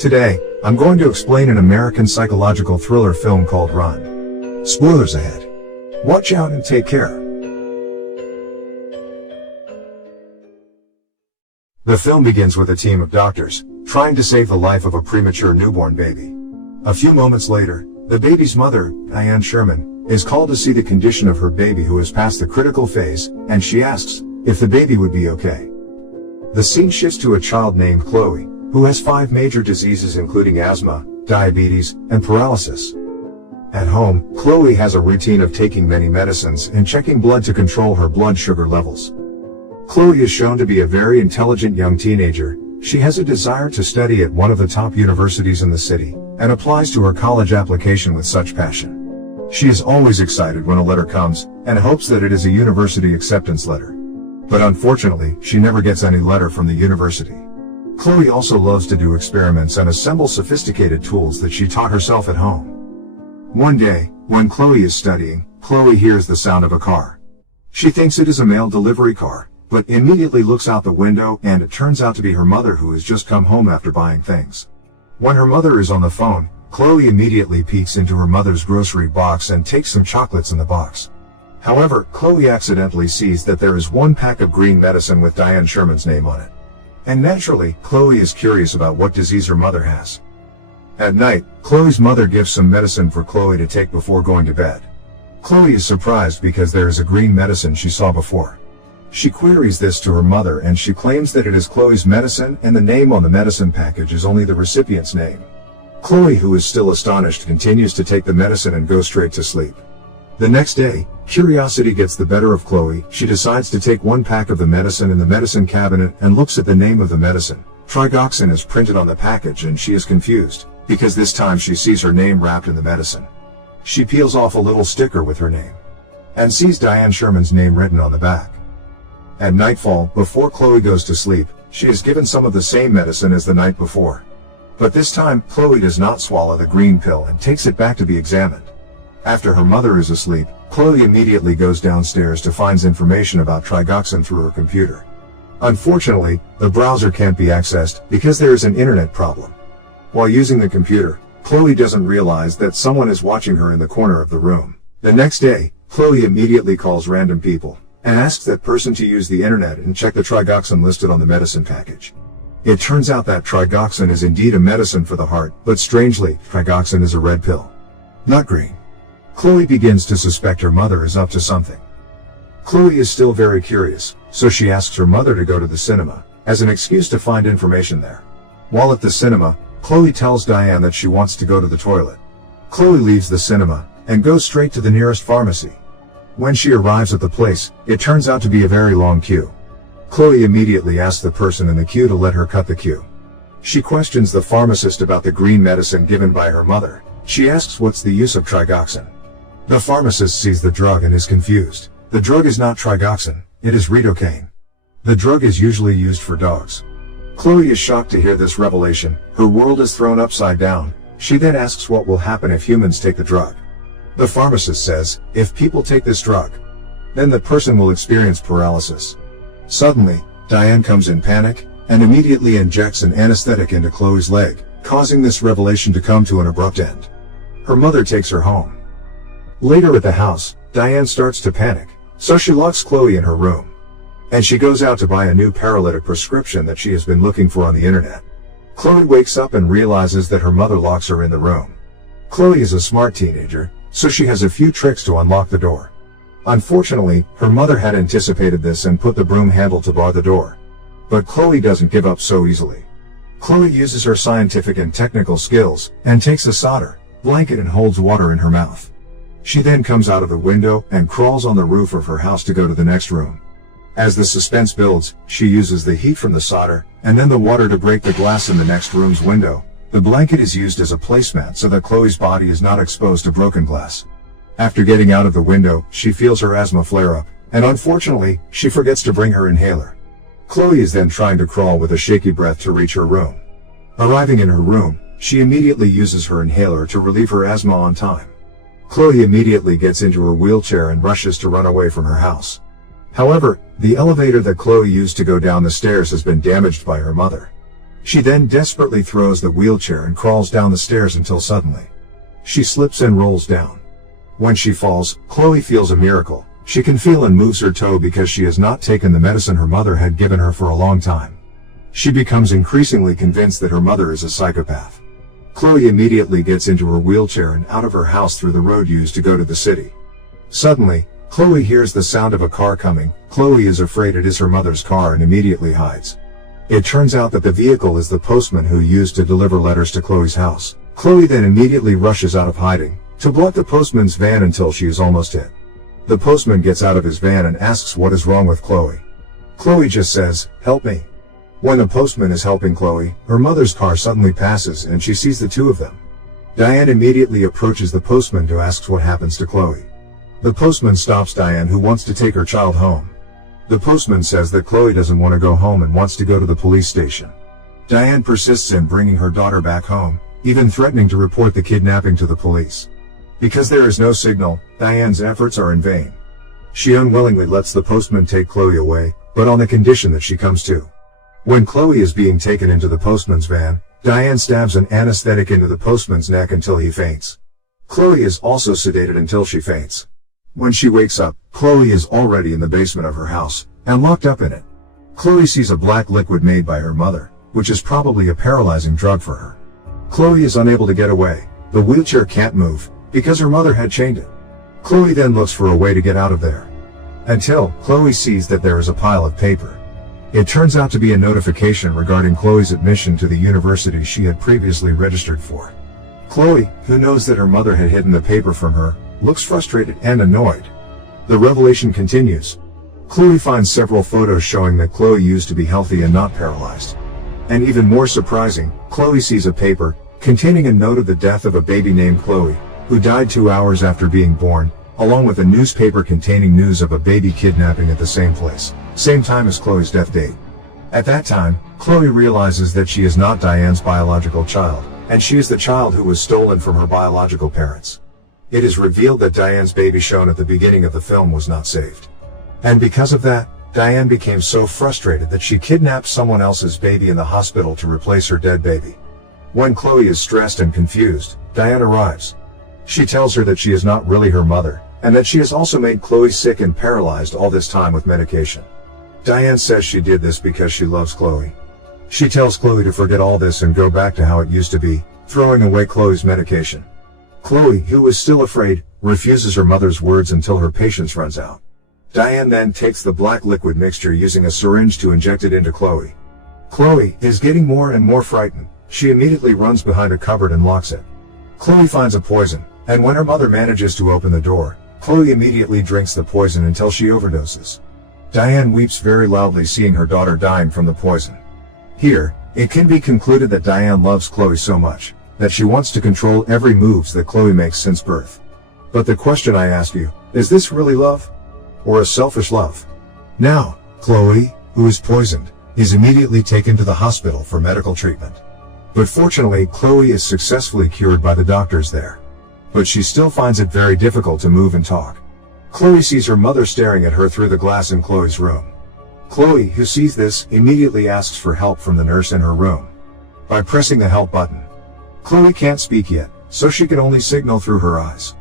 Today, I'm going to explain an American psychological thriller film called Run. Spoilers ahead. Watch out and take care. The film begins with a team of doctors trying to save the life of a premature newborn baby. A few moments later, the baby's mother, Diane Sherman, is called to see the condition of her baby who has passed the critical phase, and she asks if the baby would be okay. The scene shifts to a child named Chloe, who has 5 major diseases including asthma, diabetes, and paralysis. At home, Chloe has a routine of taking many medicines and checking blood to control her blood sugar levels. Chloe is shown to be a very intelligent young teenager. She has a desire to study at one of the top universities in the city, and applies to her college application with such passion. She is always excited when a letter comes, and hopes that it is a university acceptance letter. But unfortunately, she never gets any letter from the university. Chloe also loves to do experiments and assemble sophisticated tools that she taught herself at home. One day, when Chloe is studying, Chloe hears the sound of a car. She thinks it is a mail delivery car, but immediately looks out the window, and it turns out to be her mother who has just come home after buying things. When her mother is on the phone, Chloe immediately peeks into her mother's grocery box and takes some chocolates in the box. However, Chloe accidentally sees that there is one pack of green medicine with Diane Sherman's name on it. And naturally, Chloe is curious about what disease her mother has. At night, Chloe's mother gives some medicine for Chloe to take before going to bed. Chloe is surprised because there is a green medicine she saw before. She queries this to her mother, and she claims that it is Chloe's medicine and the name on the medicine package is only the recipient's name. Chloe, who is still astonished, continues to take the medicine and go straight to sleep. The next day, curiosity gets the better of Chloe. She decides to take one pack of the medicine in the medicine cabinet and looks at the name of the medicine. Trigoxin is printed on the package, and she is confused, because this time she sees her name wrapped in the medicine. She peels off a little sticker with her name, and sees Diane Sherman's name written on the back. At nightfall, before Chloe goes to sleep, she is given some of the same medicine as the night before. But this time, Chloe does not swallow the green pill and takes it back to be examined. After her mother is asleep, Chloe immediately goes downstairs to find information about Trigoxin through her computer. Unfortunately, the browser can't be accessed because there is an internet problem. While using the computer, Chloe doesn't realize that someone is watching her in the corner of the room. The next day, Chloe immediately calls random people and asks that person to use the internet and check the Trigoxin listed on the medicine package. It turns out that Trigoxin is indeed a medicine for the heart, but strangely, Trigoxin is a red pill, not green. Chloe begins to suspect her mother is up to something. Chloe is still very curious, so she asks her mother to go to the cinema, as an excuse to find information there. While at the cinema, Chloe tells Diane that she wants to go to the toilet. Chloe leaves the cinema, and goes straight to the nearest pharmacy. When she arrives at the place, it turns out to be a very long queue. Chloe immediately asks the person in the queue to let her cut the queue. She questions the pharmacist about the green medicine given by her mother. She asks what's the use of Trigoxin. The pharmacist sees the drug and is confused. The drug is not Trigoxin, it is lidocaine. The drug is usually used for dogs. Chloe is shocked to hear this revelation. Her world is thrown upside down. She then asks what will happen if humans take the drug. The pharmacist says, if people take this drug, then the person will experience paralysis. Suddenly, Diane comes in panic, and immediately injects an anesthetic into Chloe's leg, causing this revelation to come to an abrupt end. Her mother takes her home. Later at the house, Diane starts to panic, so she locks Chloe in her room. And she goes out to buy a new paralytic prescription that she has been looking for on the internet. Chloe wakes up and realizes that her mother locks her in the room. Chloe is a smart teenager, so she has a few tricks to unlock the door. Unfortunately, her mother had anticipated this and put the broom handle to bar the door. But Chloe doesn't give up so easily. Chloe uses her scientific and technical skills, and takes a solder blanket and holds water in her mouth. She then comes out of the window and crawls on the roof of her house to go to the next room. As the suspense builds, she uses the heat from the solder, and then the water to break the glass in the next room's window. The blanket is used as a placemat so that Chloe's body is not exposed to broken glass. After getting out of the window, she feels her asthma flare up, and unfortunately, she forgets to bring her inhaler. Chloe is then trying to crawl with a shaky breath to reach her room. Arriving in her room, she immediately uses her inhaler to relieve her asthma on time. Chloe immediately gets into her wheelchair and rushes to run away from her house. However, the elevator that Chloe used to go down the stairs has been damaged by her mother. She then desperately throws the wheelchair and crawls down the stairs until suddenly she slips and rolls down. When she falls, Chloe feels a miracle. She can feel and moves her toe because she has not taken the medicine her mother had given her for a long time. She becomes increasingly convinced that her mother is a psychopath. Chloe immediately gets into her wheelchair and out of her house through the road used to go to the city. Suddenly, Chloe hears the sound of a car coming. Chloe is afraid it is her mother's car and immediately hides. It turns out that the vehicle is the postman who used to deliver letters to Chloe's house. Chloe then immediately rushes out of hiding to block the postman's van until she is almost hit. The postman gets out of his van and asks what is wrong with Chloe. Chloe just says, "Help me." When the postman is helping Chloe, her mother's car suddenly passes and she sees the two of them. Diane immediately approaches the postman to ask what happens to Chloe. The postman stops Diane, who wants to take her child home. The postman says that Chloe doesn't want to go home and wants to go to the police station. Diane persists in bringing her daughter back home, even threatening to report the kidnapping to the police. Because there is no signal, Diane's efforts are in vain. She unwillingly lets the postman take Chloe away, but on the condition that she comes to. When Chloe is being taken into the postman's van, Diane stabs an anesthetic into the postman's neck until he faints. Chloe is also sedated until she faints. When she wakes up, Chloe is already in the basement of her house, and locked up in it. Chloe sees a black liquid made by her mother, which is probably a paralyzing drug for her. Chloe is unable to get away. The wheelchair can't move, because her mother had chained it. Chloe then looks for a way to get out of there. Until Chloe sees that there is a pile of paper. It turns out to be a notification regarding Chloe's admission to the university she had previously registered for. Chloe, who knows that her mother had hidden the paper from her, looks frustrated and annoyed. The revelation continues. Chloe finds several photos showing that Chloe used to be healthy and not paralyzed. And even more surprising, Chloe sees a paper containing a note of the death of a baby named Chloe, who died 2 hours after being born, along with a newspaper containing news of a baby kidnapping at the same place, same time as Chloe's death date. At that time, Chloe realizes that she is not Diane's biological child, and she is the child who was stolen from her biological parents. It is revealed that Diane's baby shown at the beginning of the film was not saved. And because of that, Diane became so frustrated that she kidnapped someone else's baby in the hospital to replace her dead baby. When Chloe is stressed and confused, Diane arrives. She tells her that she is not really her mother, and that she has also made Chloe sick and paralyzed all this time with medication. Diane says she did this because she loves Chloe. She tells Chloe to forget all this and go back to how it used to be, throwing away Chloe's medication. Chloe, who is still afraid, refuses her mother's words until her patience runs out. Diane then takes the black liquid mixture using a syringe to inject it into Chloe. Chloe is getting more and more frightened. She immediately runs behind a cupboard and locks it. Chloe finds a poison, and when her mother manages to open the door, Chloe immediately drinks the poison until she overdoses. Diane weeps very loudly seeing her daughter dying from the poison. Here, it can be concluded that Diane loves Chloe so much that she wants to control every move that Chloe makes since birth. But the question I ask you, is this really love? Or a selfish love? Now, Chloe, who is poisoned, is immediately taken to the hospital for medical treatment. But fortunately, Chloe is successfully cured by the doctors there. But she still finds it very difficult to move and talk. Chloe sees her mother staring at her through the glass in Chloe's room. Chloe, who sees this, immediately asks for help from the nurse in her room. By pressing the help button, Chloe can't speak yet, so she can only signal through her eyes.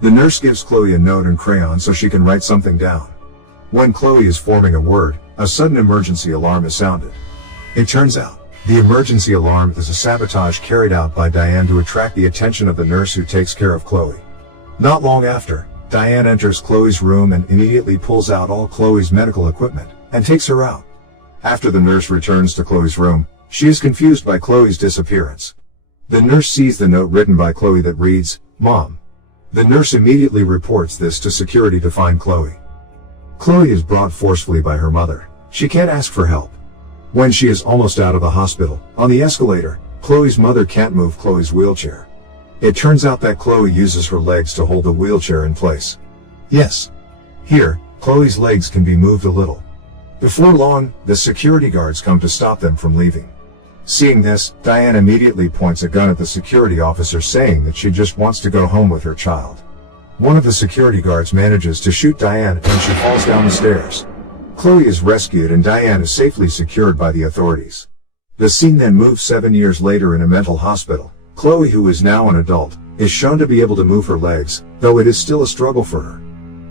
The nurse gives Chloe a note and crayon so she can write something down. When Chloe is forming a word, a sudden emergency alarm is sounded. It turns out, the emergency alarm is a sabotage carried out by Diane to attract the attention of the nurse who takes care of Chloe. Not long after, Diane enters Chloe's room and immediately pulls out all Chloe's medical equipment, and takes her out. After the nurse returns to Chloe's room, she is confused by Chloe's disappearance. The nurse sees the note written by Chloe that reads, "Mom." The nurse immediately reports this to security to find Chloe. Chloe is brought forcefully by her mother. She can't ask for help. When she is almost out of the hospital, on the escalator, Chloe's mother can't move Chloe's wheelchair. It turns out that Chloe uses her legs to hold the wheelchair in place. Yes. Here, Chloe's legs can be moved a little. Before long, the security guards come to stop them from leaving. Seeing this, Diane immediately points a gun at the security officer, saying that she just wants to go home with her child. One of the security guards manages to shoot Diane and she falls down the stairs. Chloe is rescued and Diane is safely secured by the authorities. The scene then moves 7 years later in a mental hospital. Chloe, who is now an adult, is shown to be able to move her legs, though it is still a struggle for her.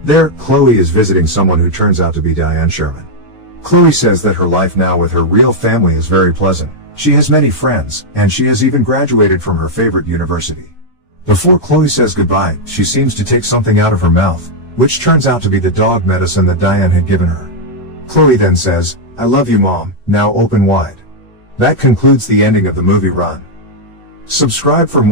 There, Chloe is visiting someone who turns out to be Diane Sherman. Chloe says that her life now with her real family is very pleasant. She has many friends, and she has even graduated from her favorite university. Before Chloe says goodbye, she seems to take something out of her mouth, which turns out to be the dog medicine that Diane had given her. Chloe then says, "I love you, Mom," now open wide. That concludes the ending of the movie Run. Subscribe for more